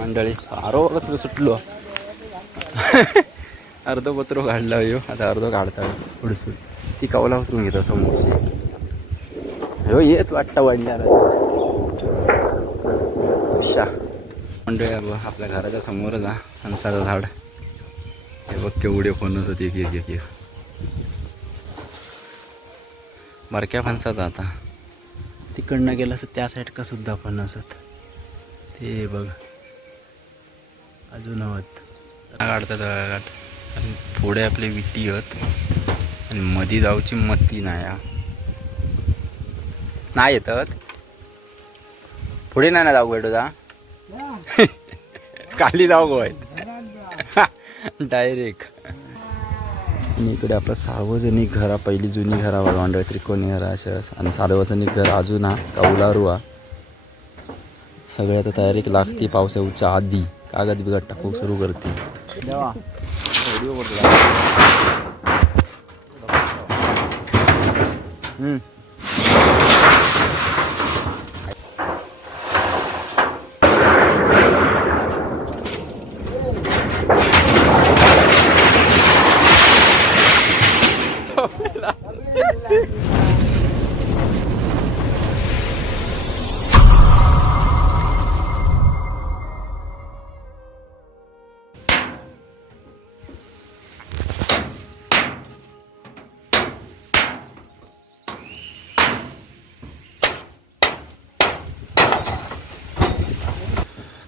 मंडळी आरो कसं सुटलो अर्धो पत्रो काढला हो आता अर्धो काढता पुढसून ती कवला उतरून घेतो समोरची हो येत वाटतं वाढल्याला मंडळी आपल्या घराच्या समोरच हा फणसाचं झाड हे बघ केवढे फणस होते एक एक एक एक बारक्या फणसाचा आता तिकडनं गेलं असं त्या साईडका सुद्धा फणसत ते बघ अजून हवत काढतात आणि थोडे आपले विटी आहेत आणि मधी जाऊची मती नाही येतात पुढे नाही जाऊ बेटो जा खाली जाऊ गोय डायरेक्ट आणि इकडे आपलं सार्वजनिक घरा पहिली जुनी घरावर मांडव त्रिकोणी घरा अशा आणि सार्वजनिक घर अजून हा कौलारू हा सगळे आता तयारी लागते पावसाच्या आधी कागद बिगद टाकू सुरू करते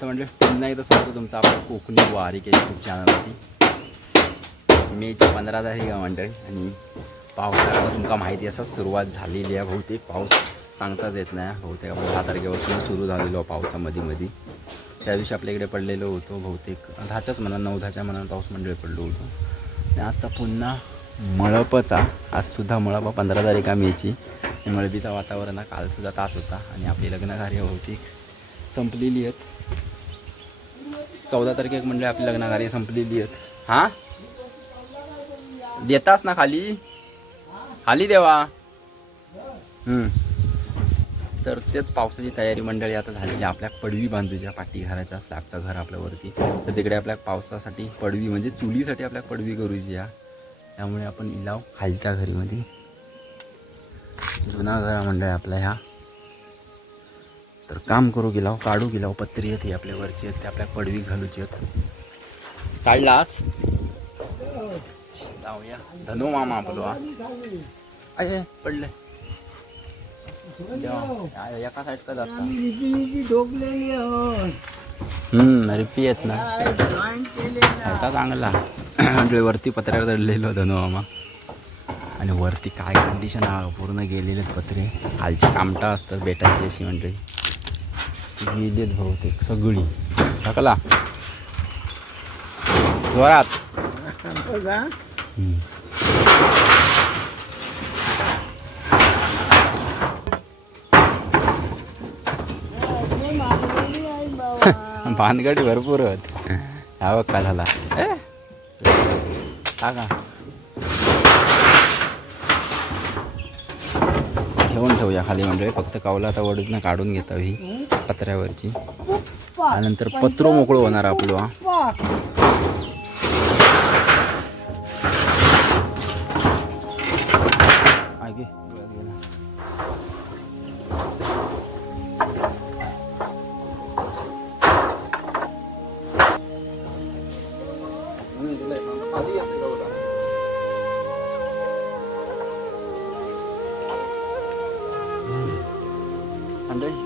तर म्हणजे पुन्हा एकदा सांगतो तुमचं आपलं कोकणी वारी के यूट्यूब चॅनलवरती मेची 15 तारीख मंडळी आणि पावसाळ्याला तुमका माहिती असं सुरुवात झालेली आहे बहुतेक पाऊस सांगताच येत नाही बहुतेक आपण 10 तारखेपासून सुरू झालेलो पावसामध्ये त्या दिवशी आपल्या इकडे पडलेलो होतो बहुतेक 10च्याच म्हणा 9-10च्या मनात पाऊस मंडळी पडलो होतो आणि आता पुन्हा मळपचा आजसुद्धा मळप 15 तारीख मेची मळबीचा वातावरण हा कालसुद्धा ताच होता आणि आपली लग्नकार्य बहुतेक संपलेली आहेत 14 तारखेक म्हणजे आपली लग्नकार्य संपलेली आहेत हां देतास ना खाली देवा तर तेच पावसाची तयारी मंडळी आता झालेली आपल्या पडवी बांधूच्या पाठी घराच्या स्लॅबचं घर आपल्यावरती तर तिकडे आपल्या पावसासाठी पडवी म्हणजे चुलीसाठी आपल्या पडवी करूची या त्यामुळे आपण इलाव खालच्या घरीमध्ये जुना घरा मंडळ आपला ह्या तर काम करू गेलाव काढू गेलाव पत्री आहेत ही आपल्या वरची आहेत ते आपल्या पडवी घालूची आहेत काढलास जाऊया धनु मामा आपलो हा अरे पडले एका साईड का जाता रिपी येत ना आता चांगला म्हणजे वरती पत्र्यावर चढलेलो धनु मामा आणि वरती काय कंडिशन पूर्ण गेलेले पत्रे खालची कामटा असतात बेटाची अशी म्हणजे गेलेत बहुतेक सगळी टाकला जोरात भानगडी भरपूर होत हा बघ काय झाला टाका ठेवून ठेवूया खाली म्हणजे फक्त कावला आता वडून काढून घेता ही पत्र्यावरची त्यानंतर पत्रो मोकळं होणार आपलं हा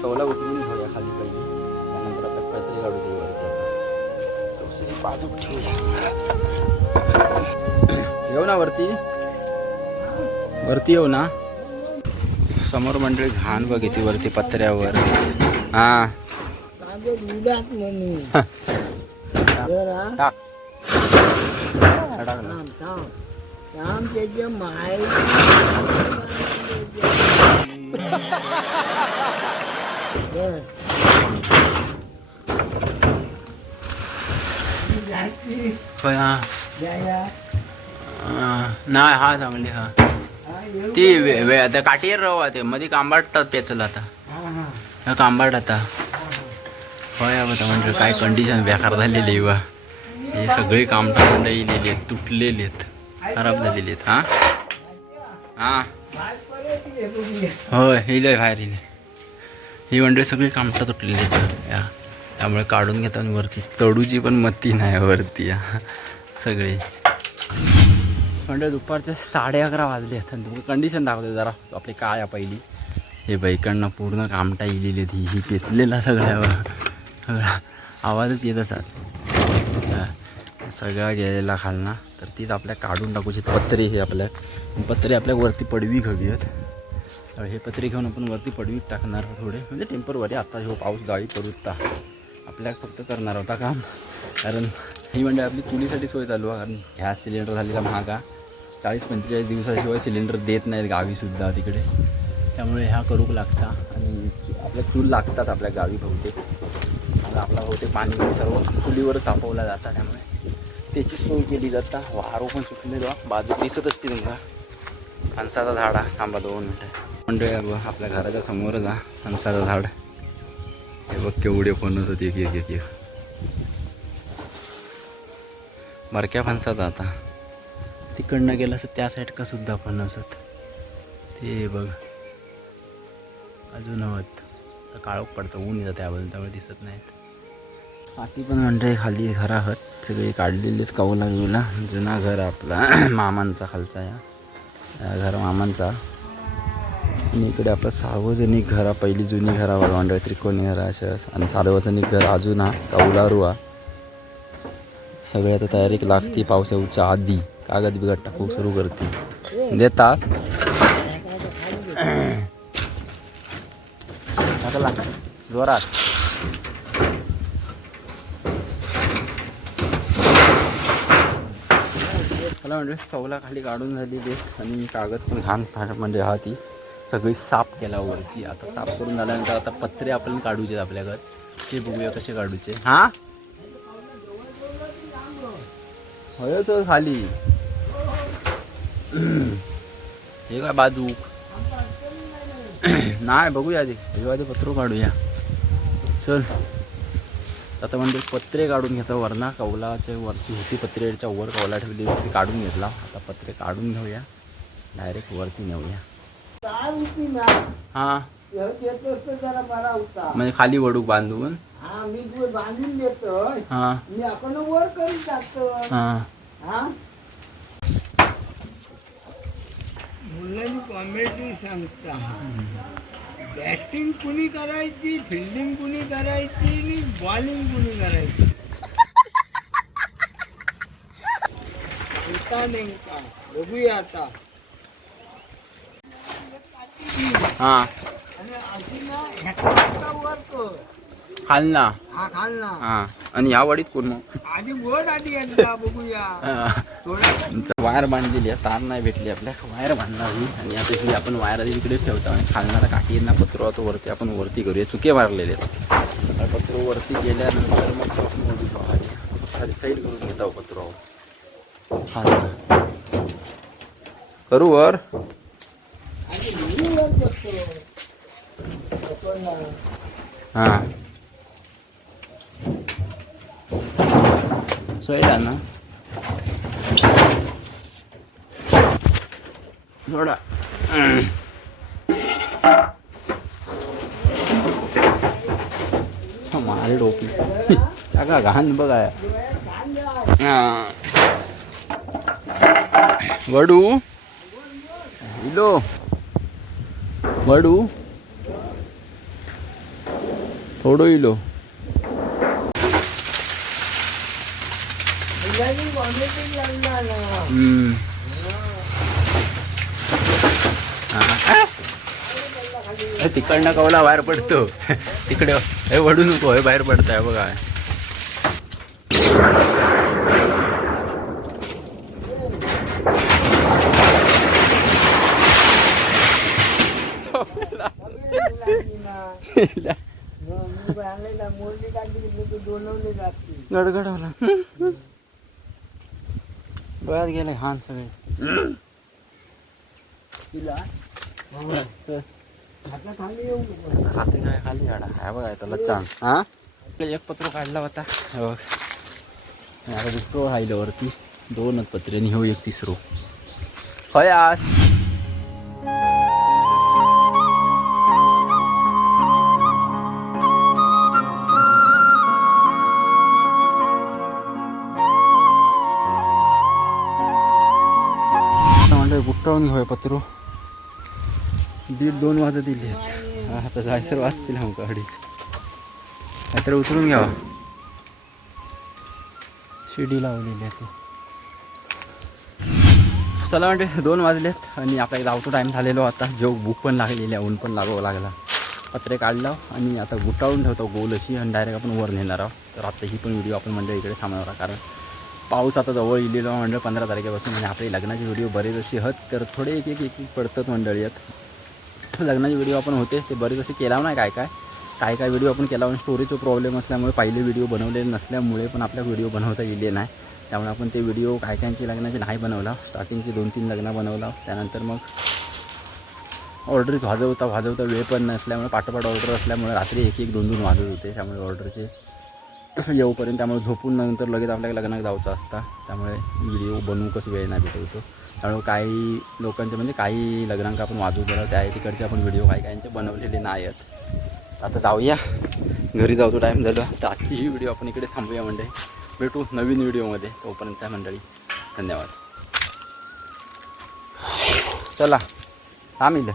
शेवला उतरून घेऊया खाली पाहिजे त्यानंतर आपल्या पत्रे काढूची वरची बाजू ठेवूया येऊ ना वरती येऊ ना समोर मंडळी घाण बघ येते वरती पत्र्यावर हा टाक नाही हा चांगली हा ती आता काठीवर राहू ते मध्ये कांबाडतात पेचला आता कांबाड आता होय बघा म्हणजे काय कंडिशन बेकार झालेली आहे बा. हे सगळे कामटा मंडळी लिहिले तुटलेले आहेत, खराब झालेले आहेत. हां हां होय हे लय बाहेर येईल. ही मंडळी सगळी कामटा तुटलेली आहेत या, त्यामुळे काढून घेतात वरती. चढूची पण मती नाही वरती सगळे. म्हणजे दुपारचे 11:30 वाजले आहेत आणि तुम्ही कंडिशन दाखवते जरा आपली काय आहे पहिली. हे बाईकडनं पूर्ण कामटा इलेली ही पेचलेला सगळा आवाजच येत असतात सगळा गेलेला खालना. तर तीच आपल्या काढून टाकूची पत्रे. हे पत्रे आपल्या वरती पडवी हवी आहेत. हे पत्रे घेऊन आपण वरती पडवीत टाकणार थोडे, म्हणजे टेम्परवरी. आता हो पाऊस जाळी पडूता आपल्या फक्त करणार होता काम. कारण ही म्हणजे आपली चुलीसाठी सोय चालू आहे. कारण गॅस सिलेंडर झालेला महागा, 40-45 दिवसाशिवाय सिलेंडर देत नाहीत गावीसुद्धा तिकडे. त्यामुळे ह्या करूक लागता आणि आपल्या चूल लागतात आपल्या गावी बहुतेक. आपला बहुतेक पाणी सर्व चुलीवर तापवला जातात, त्यामुळे त्याची सोय केली जाता. वारो पण सुटलेलो बाजू दिसत असते तुमका. फणसाचा झाड हा, थांबा 2 मिनटं. म्हणजे आपल्या घराच्या समोरच हा फणसाचं झाड. हे बघ केवढे फणस होते, एक बारक्या फणसाचा. आता तिकडनं गेलं असं त्या साईडका सुद्धा फणस आहेत. ते बघ अजून हवत तर काळोख पडतं, ऊन येतं त्याबद्दल, त्यामुळे दिसत नाहीत. बाकी पण म्हणजे खाली घर आहात सगळे काढलेले आहेत कौला गेला. जुना घर आपला मामांचा खालचा, या घर मामांचा. आणि इकडे आपलं सार्वजनिक घरा, पहिली जुनी घरावर म्हणजे त्रिकोणी घरा अशा, आणि सार्वजनिक घर अजून हा कौलारू हा. सगळे आता तयारी लागते पावसाच्या आधी. कागद बिगड टाकू सुरू करते देतास जोरात. मला म्हणजे कौला खाली काढून झालेली आणि कागद पण घाण म्हणजे हा ती सगळी साफ केला वरची. आता साफ करून झाल्यानंतर आता पत्रे आपण काढूचे आपल्याकडे, ते बघूया कसे काढूचे. हां होय तर खाली हे काय बाजू नाही बघूया आधी, आधी पत्र काढूया चल. आता म्हणजे पत्रे काढून घेतो वरना. कौलाच्या वरची होती पत्रेच्या वर कौला ठेवली ती काढून घेतला. आता पत्रे काढून घेऊया, डायरेक्ट वरती नेऊया. हां म्हणजे खाली वडूक बांधून बांधून देतो. हां मी आपण वर करीत जातो. हां मुलांनी कॉमेडी सांगता, बॅटिंग कुणी करायची, फिल्डिंग कुणी करायची आणि बॉलिंग कुणी करायची. होता नेमका बघूया आता. हां आणि अशी ना ह्याचा वर कर खालना. हा खाल ना. हां आणि ह्या वडीत कोण मग आधी वर आधी एकदा बघूया. वायर बांधलेली आहे, तार नाही भेटली आपल्या, वायर बांधणारी. आणि आता ही आपण वायर आधी तिकडे ठेवतो आणि खालणारा काठींना पत्र होतो वरती आपण वरती करूया. चुके मारलेले आहेत पत्र वरती गेल्यानंतर मग आपण साईड करून घेतो पत्र करू वर. हां सोयला ना थोडा मारे डोकली का घाण बघा. वडू इलो वडू थोडो इलो. तिकडनं कवला बाहेर पडतो तिकडे. हे वडू नको, हे बाहेर पडताय बघा. गडगडवला डोळ्यात गेले हान सगळे. खाते काय खाली झाडा आहे बघा त्याला चांग. हा आपल्याला एक पत्र काढला होता हे बघ. आणि आता दुसरं राहिलं वरती 2च पत्रे आणि हो एक तिसरं होय आज. म्हणलं गुट्टावून होय पत्रो 1:30-2 वाजत दिली. आता जायसर वाजतील आमका अडीच. नाहीतर उतरून घ्यावा. शिडी लावलेली आहे. चला म्हणजे 2 वाजलेत आणि आपल्याला जाऊतो टाईम झालेलो आता. जेव भूक पण लागलेली आहे, ऊन पण लागावं लागला. पत्रे काढलं आणि आता गुटावून ठेवतो गोल अशी आणि डायरेक्ट आपण वर नेणार आहोत. तर आता ही पण व्हिडिओ आपण म्हणजे इकडे थांबणार आहोत कारण पाऊस आता जवळ इलेलो म्हणजे 15 तारखेपासून. आणि आपले लग्नाचे व्हिडिओ बरेच असे आहेत तर थोडे एक एक पडतात मंडळी आहेत. लग्नाचे व्हिडिओ आपण होते ते बरेच असे केला नाही. काय व्हिडिओ आपण केला पण स्टोरीचा प्रॉब्लेम असल्यामुळे पहिले व्हिडिओ बनवलेले नसल्यामुळे पण आपल्या व्हिडिओ बनवता येईल नाही. त्यामुळे आपण ते व्हिडिओ कायचे लग्नाचे नाही बनवला. स्टार्टिंगचे 2-3 लग्न बनवला. त्यानंतर मग ऑर्डरीच वाजवता वेळ पण नसल्यामुळे पाठोपाठ ऑर्डर असल्यामुळे रात्री 1-2 वाजत होते. त्यामुळे ऑर्डरचे येऊपर्यंत त्यामुळे झोपून नंतर लगेच आपल्याला लग्नात जायचं असतं. त्यामुळे व्हिडिओ बनवूकच वेळ नाही भेटत होतो. त्यामुळे काही लोकांचे म्हणजे काही लग्नांका आपण वाजवू दिला त्या तिकडचे आपण व्हिडिओ काहींचे बनवलेले नाही आहेत. आता जाऊया घरी जाऊतो टाईम झालं. तर आजची ही व्हिडिओ आपण इकडे थांबूया म्हणजे भेटू नवीन व्हिडिओमध्ये. तोपर्यंत मंडळी धन्यवाद. चला थांब इथं.